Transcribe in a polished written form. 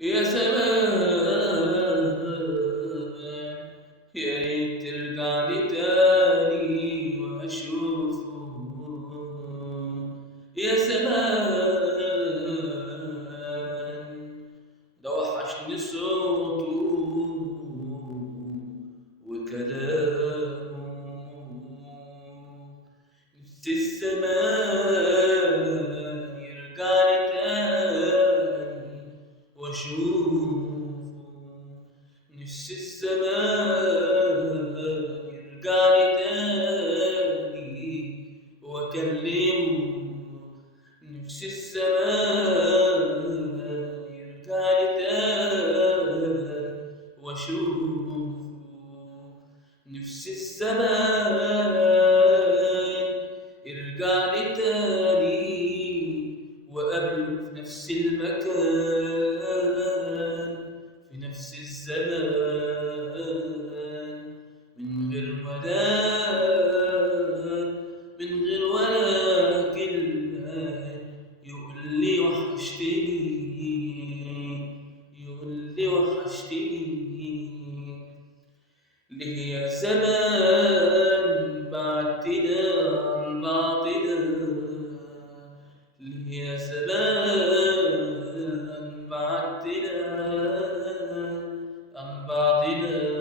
يا زمان يا ريت ترجع لي تاني واشوفه. يا زمان ده وحشني صوته وكلامه. نفسي الزمان يرجع لي تاني واشوفه. نفسي الزمان يرجع لي تاني واكلمه. نفسي الزمان يرجع لي تاني واشوفه. نفسي الزمان يرجع لي تاني وقابله في نفس المكان في نفس الزمان من غير وداع من غير ولا كلمة يقول لي وحشتني يقول لي وحشتني. ليه يا زمان بعدتنا عن بعضنا؟ ليه يا زمان بعدتنا عن بعضنا؟